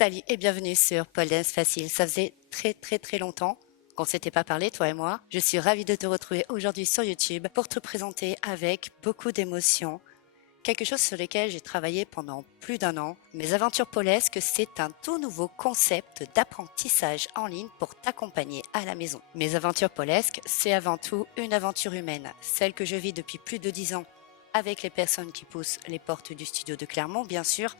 Salut et bienvenue sur Pole Dance Facile. Ça faisait très longtemps qu'on s'était pas parlé, toi et moi. Je suis ravie de te retrouver aujourd'hui sur YouTube pour te présenter avec beaucoup d'émotion quelque chose sur lequel j'ai travaillé pendant plus d'un an. Mes aventures polesques, c'est un tout nouveau concept d'apprentissage en ligne pour t'accompagner à la maison. Mes aventures polesques, c'est avant tout une aventure humaine, celle que je vis depuis plus de 10 ans avec les personnes qui poussent les portes du studio de Clermont, bien sûr,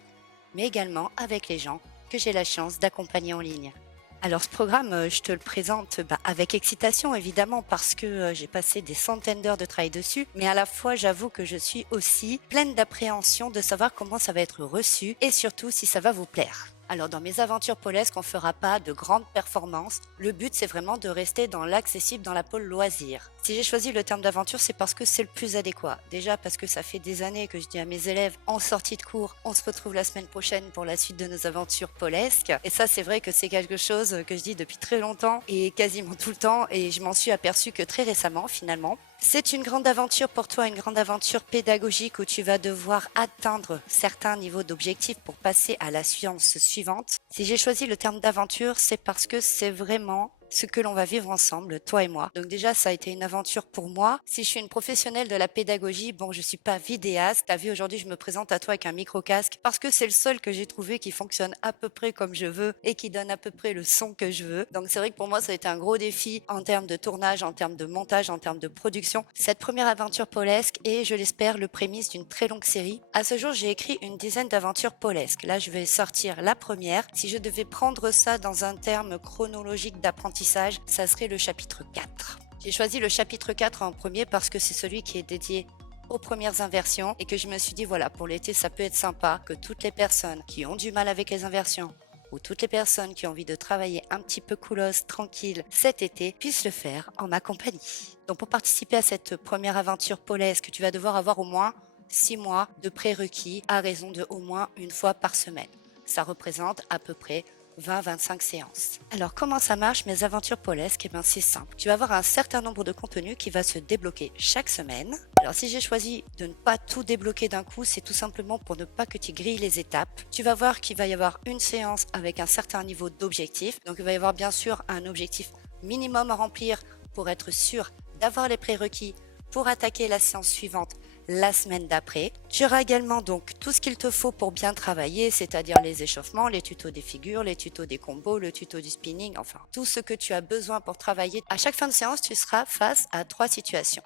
mais également avec les gens que j'ai la chance d'accompagner en ligne. Alors ce programme, je te le présente avec excitation évidemment parce que j'ai passé des centaines d'heures de travail dessus, mais à la fois j'avoue que je suis aussi pleine d'appréhension de savoir comment ça va être reçu et surtout si ça va vous plaire. Alors dans mes aventures polesques, on ne fera pas de grandes performances. Le but c'est vraiment de rester dans l'accessible, dans la pôle loisir. Si j'ai choisi le terme d'aventure, c'est parce que c'est le plus adéquat. Déjà parce que ça fait des années que je dis à mes élèves en sortie de cours, on se retrouve la semaine prochaine pour la suite de nos aventures polesques. Et ça c'est vrai que c'est quelque chose que je dis depuis très longtemps et quasiment tout le temps, et je m'en suis aperçue que très récemment finalement. C'est une grande aventure pour toi, une grande aventure pédagogique où tu vas devoir atteindre certains niveaux d'objectifs pour passer à la séance suivante. Si j'ai choisi le terme d'aventure, c'est parce que c'est vraiment ce que l'on va vivre ensemble, toi et moi. Donc déjà, ça a été une aventure pour moi. Si je suis une professionnelle de la pédagogie, bon, je suis pas vidéaste. T'as vu, aujourd'hui, je me présente à toi avec un micro-casque parce que c'est le seul que j'ai trouvé qui fonctionne à peu près comme je veux et qui donne à peu près le son que je veux. Donc c'est vrai que pour moi, ça a été un gros défi en termes de tournage, en termes de montage, en termes de production. Cette première aventure polesque est, je l'espère, le prémisse d'une très longue série. À ce jour, j'ai écrit une dizaine d'aventures polesques. Là, je vais sortir la première. Si je devais prendre ça dans un terme chronologique d'apprentissage, ça serait le chapitre 4. J'ai choisi le chapitre 4 en premier parce que c'est celui qui est dédié aux premières inversions et que je me suis dit, voilà, pour l'été, ça peut être sympa que toutes les personnes qui ont du mal avec les inversions ou toutes les personnes qui ont envie de travailler un petit peu coolos, tranquille cet été, puissent le faire en ma compagnie. Donc pour participer à cette première aventure polesque, tu vas devoir avoir au moins 6 mois de prérequis à raison de au moins une fois par semaine. Ça représente à peu près 20-25 séances. Alors comment ça marche mes aventures polesques? C'est simple. Tu vas avoir un certain nombre de contenus qui va se débloquer chaque semaine. Alors si j'ai choisi de ne pas tout débloquer d'un coup, c'est tout simplement pour ne pas que tu grilles les étapes. Tu vas voir qu'il va y avoir une séance avec un certain niveau d'objectif. Donc il va y avoir bien sûr un objectif minimum à remplir pour être sûr d'avoir les prérequis pour attaquer la séance suivante la semaine d'après. Tu auras également donc tout ce qu'il te faut pour bien travailler, c'est-à-dire les échauffements, les tutos des figures, les tutos des combos, le tuto du spinning, enfin tout ce que tu as besoin pour travailler. À chaque fin de séance, tu seras face à 3 situations.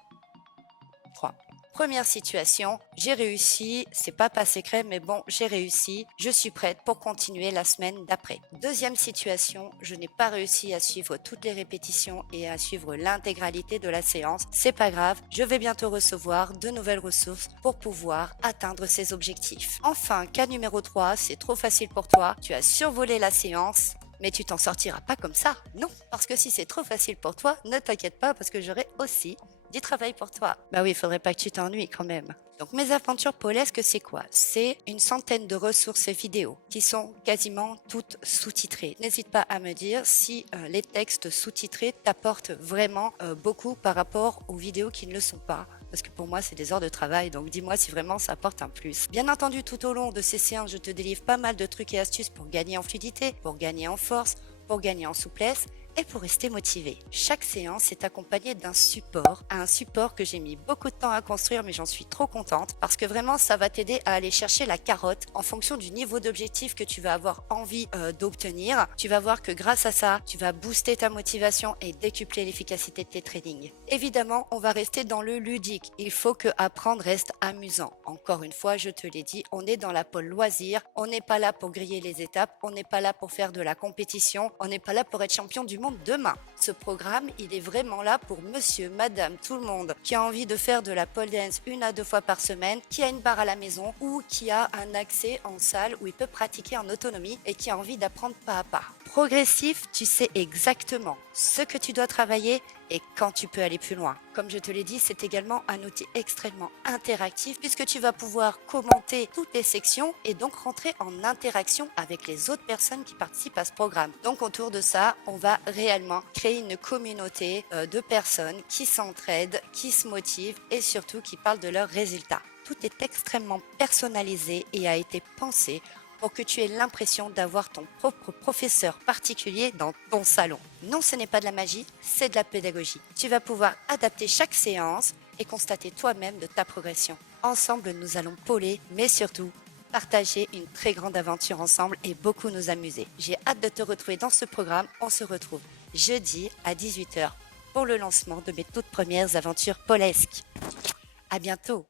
3. Première situation, j'ai réussi, c'est pas secret, mais bon, j'ai réussi, je suis prête pour continuer la semaine d'après. Deuxième situation, je n'ai pas réussi à suivre toutes les répétitions et à suivre l'intégralité de la séance. C'est pas grave, je vais bientôt recevoir de nouvelles ressources pour pouvoir atteindre ces objectifs. Enfin, cas numéro 3, c'est trop facile pour toi, tu as survolé la séance, mais tu t'en sortiras pas comme ça. Non, parce que si c'est trop facile pour toi, ne t'inquiète pas parce que j'aurai aussi du travail pour toi. Bah oui, il faudrait pas que tu t'ennuies quand même. Donc mes aventures polesques, c'est quoi? C'est une centaine de ressources vidéo qui sont quasiment toutes sous-titrées. N'hésite pas à me dire si les textes sous-titrés t'apportent vraiment beaucoup par rapport aux vidéos qui ne le sont pas. Parce que pour moi, c'est des heures de travail, donc dis-moi si vraiment ça apporte un plus. Bien entendu, tout au long de ces séances, je te délivre pas mal de trucs et astuces pour gagner en fluidité, pour gagner en force, pour gagner en souplesse et pour rester motivé. Chaque séance est accompagnée d'un support, un support que j'ai mis beaucoup de temps à construire, mais j'en suis trop contente parce que vraiment ça va t'aider à aller chercher la carotte en fonction du niveau d'objectif que tu vas avoir envie d'obtenir. Tu vas voir que grâce à ça, tu vas booster ta motivation et décupler l'efficacité de tes trainings. Évidemment, on va rester dans le ludique. Il faut que apprendre reste amusant. Encore une fois, je te l'ai dit, on est dans la pôle loisir. On n'est pas là pour griller les étapes. On n'est pas là pour faire de la compétition. On n'est pas là pour être champion du monde demain. Ce programme, il est vraiment là pour monsieur, madame, tout le monde qui a envie de faire de la pole dance 1 à 2 fois par semaine, qui a une barre à la maison ou qui a un accès en salle où il peut pratiquer en autonomie et qui a envie d'apprendre pas à pas. Progressif, tu sais exactement ce que tu dois travailler et quand tu peux aller plus loin. Comme je te l'ai dit, c'est également un outil extrêmement interactif puisque tu vas pouvoir commenter toutes les sections et donc rentrer en interaction avec les autres personnes qui participent à ce programme. Donc autour de ça, on va réellement créer une communauté de personnes qui s'entraident, qui se motivent et surtout qui parlent de leurs résultats. Tout est extrêmement personnalisé et a été pensé pour que tu aies l'impression d'avoir ton propre professeur particulier dans ton salon. Non, ce n'est pas de la magie, c'est de la pédagogie. Tu vas pouvoir adapter chaque séance et constater toi-même de ta progression. Ensemble, nous allons pôler, mais surtout partager une très grande aventure ensemble et beaucoup nous amuser. J'ai hâte de te retrouver dans ce programme. On se retrouve jeudi à 18 h pour le lancement de mes toutes premières aventures polesques. À bientôt!